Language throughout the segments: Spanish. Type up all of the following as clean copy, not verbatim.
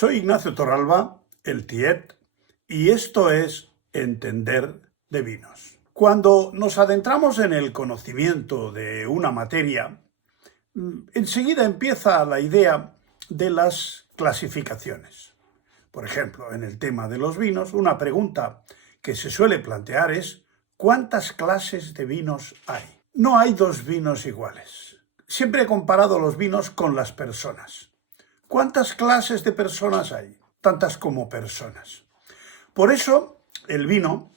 Soy Ignacio Torralba, el Tiet, y esto es Entender de Vinos. Cuando nos adentramos en el conocimiento de una materia, enseguida empieza la idea de las clasificaciones. Por ejemplo, en el tema de los vinos, una pregunta que se suele plantear es ¿cuántas clases de vinos hay? No hay dos vinos iguales. Siempre he comparado los vinos con las personas. ¿Cuántas clases de personas hay? Tantas como personas. Por eso, el vino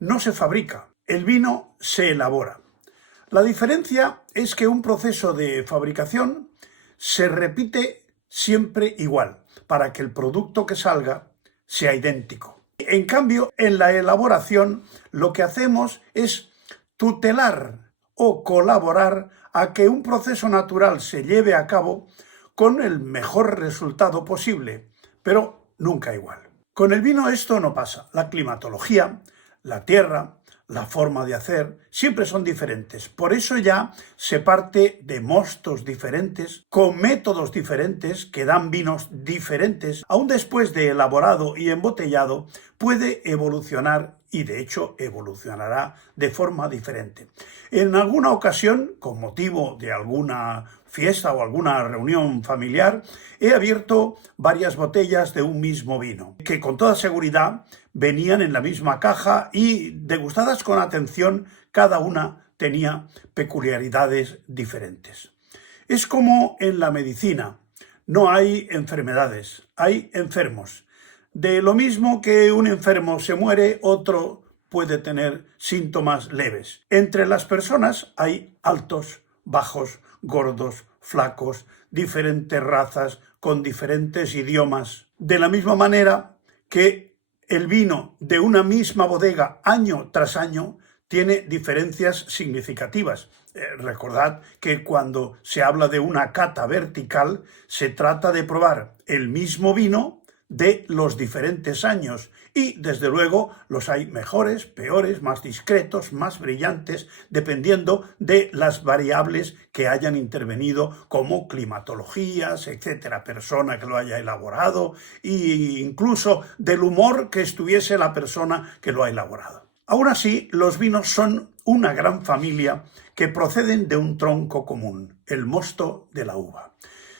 no se fabrica, el vino se elabora. La diferencia es que un proceso de fabricación se repite siempre igual, para que el producto que salga sea idéntico. En cambio, en la elaboración, lo que hacemos es tutelar o colaborar a que un proceso natural se lleve a cabo con el mejor resultado posible, pero nunca igual. Con el vino esto no pasa. La climatología, la tierra, la forma de hacer, siempre son diferentes. Por eso ya se parte de mostos diferentes, con métodos diferentes, que dan vinos diferentes. Aún después de elaborado y embotellado, puede evolucionar y de hecho evolucionará de forma diferente. En alguna ocasión, con motivo de alguna fiesta o alguna reunión familiar, he abierto varias botellas de un mismo vino, que con toda seguridad venían en la misma caja y, degustadas con atención, cada una tenía peculiaridades diferentes. Es como en la medicina, no hay enfermedades, hay enfermos. De lo mismo que un enfermo se muere, otro puede tener síntomas leves. Entre las personas hay altos, bajos, gordos, flacos, diferentes razas, con diferentes idiomas. De la misma manera que el vino de una misma bodega año tras año tiene diferencias significativas. Recordad que cuando se habla de una cata vertical, se trata de probar el mismo vino de los diferentes años y, desde luego, los hay mejores, peores, más discretos, más brillantes, dependiendo de las variables que hayan intervenido, como climatologías, etcétera, persona que lo haya elaborado e incluso del humor que estuviese la persona que lo ha elaborado. Aún así, los vinos son una gran familia que proceden de un tronco común, el mosto de la uva.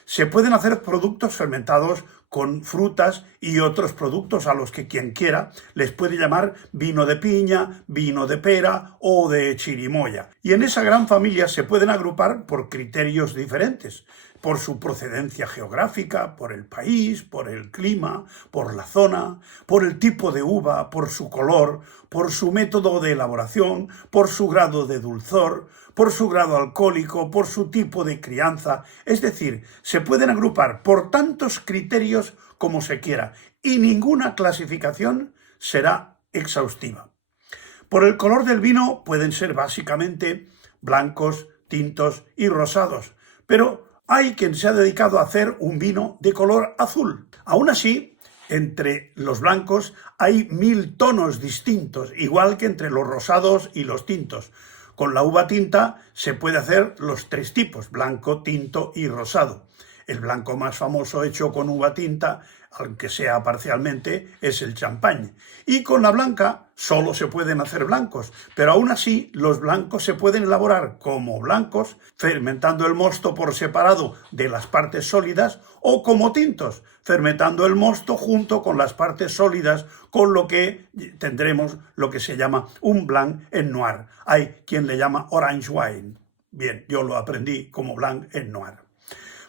Se pueden hacer productos fermentados con frutas y otros productos a los que quien quiera les puede llamar vino de piña, vino de pera o de chirimoya. Y en esa gran familia se pueden agrupar por criterios diferentes, por su procedencia geográfica, por el país, por el clima, por la zona, por el tipo de uva, por su color, por su método de elaboración, por su grado de dulzor, por su grado alcohólico, por su tipo de crianza. Es decir, se pueden agrupar por tantos criterios como se quiera y ninguna clasificación será exhaustiva. Por el color del vino pueden ser básicamente blancos, tintos y rosados, pero hay quien se ha dedicado a hacer un vino de color azul. Aún así, entre los blancos hay 1000 tonos distintos, igual que entre los rosados y los tintos. Con la uva tinta se puede hacer los 3 tipos, blanco, tinto y rosado. El blanco más famoso hecho con uva tinta, aunque sea parcialmente, es el champán. Y con la blanca solo se pueden hacer blancos, pero aún así los blancos se pueden elaborar como blancos, fermentando el mosto por separado de las partes sólidas, o como tintos, fermentando el mosto junto con las partes sólidas, con lo que tendremos lo que se llama un blanc en noir. Hay quien le llama orange wine. Bien, yo lo aprendí como blanc en noir.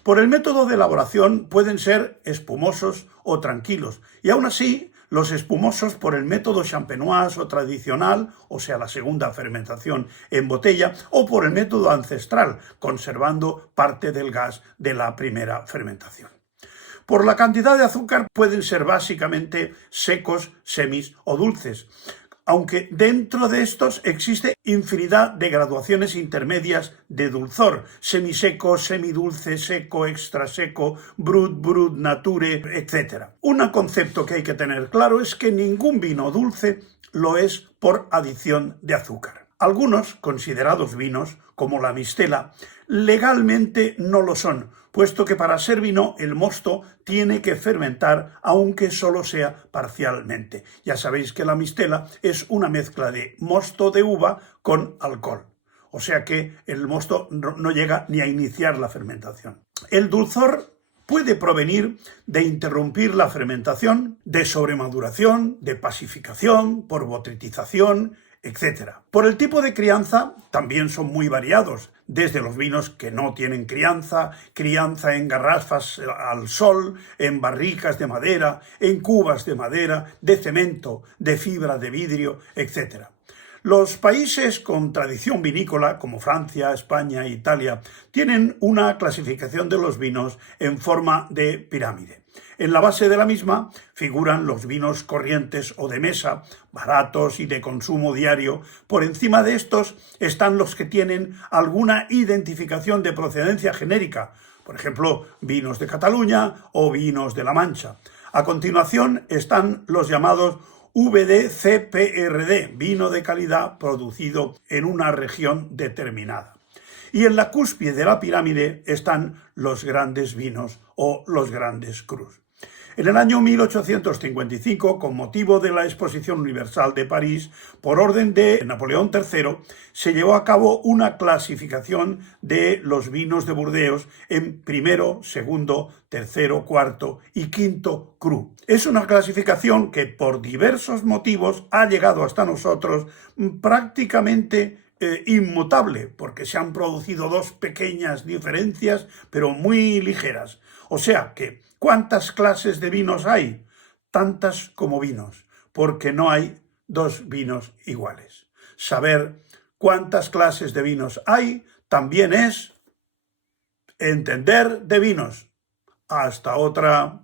Por el método de elaboración pueden ser espumosos o tranquilos, y aún así los espumosos por el método champenoise o tradicional, o sea la segunda fermentación en botella, o por el método ancestral, conservando parte del gas de la primera fermentación. Por la cantidad de azúcar pueden ser básicamente secos, semis o dulces, aunque dentro de estos existe infinidad de graduaciones intermedias de dulzor, semiseco, semidulce, seco, extra seco, brut, brut, nature, etc. Un concepto que hay que tener claro es que ningún vino dulce lo es por adición de azúcar. Algunos considerados vinos, como la mistela, legalmente no lo son, puesto que para ser vino el mosto tiene que fermentar, aunque solo sea parcialmente. Ya sabéis que la mistela es una mezcla de mosto de uva con alcohol, o sea que el mosto no llega ni a iniciar la fermentación. El dulzor puede provenir de interrumpir la fermentación, de sobremaduración, de pasificación, por botritización, etc. Por el tipo de crianza también son muy variados, desde los vinos que no tienen crianza, crianza en garrafas al sol, en barricas de madera, en cubas de madera, de cemento, de fibra de vidrio, etc. Los países con tradición vinícola, como Francia, España e Italia, tienen una clasificación de los vinos en forma de pirámide. En la base de la misma figuran los vinos corrientes o de mesa, baratos y de consumo diario. Por encima de estos están los que tienen alguna identificación de procedencia genérica, por ejemplo, vinos de Cataluña o vinos de La Mancha. A continuación están los llamados VDCPRD, vino de calidad producido en una región determinada. Y en la cúspide de la pirámide están los grandes vinos o los grandes crus. En el año 1855, con motivo de la Exposición Universal de París, por orden de Napoleón III, se llevó a cabo una clasificación de los vinos de Burdeos en primero, segundo, tercero, cuarto y quinto cru. Es una clasificación que por diversos motivos ha llegado hasta nosotros prácticamente inmutable, porque se han producido dos pequeñas diferencias, pero muy ligeras. O sea que, ¿cuántas clases de vinos hay? Tantas como vinos, porque no hay dos vinos iguales. Saber cuántas clases de vinos hay también es entender de vinos. Hasta otra.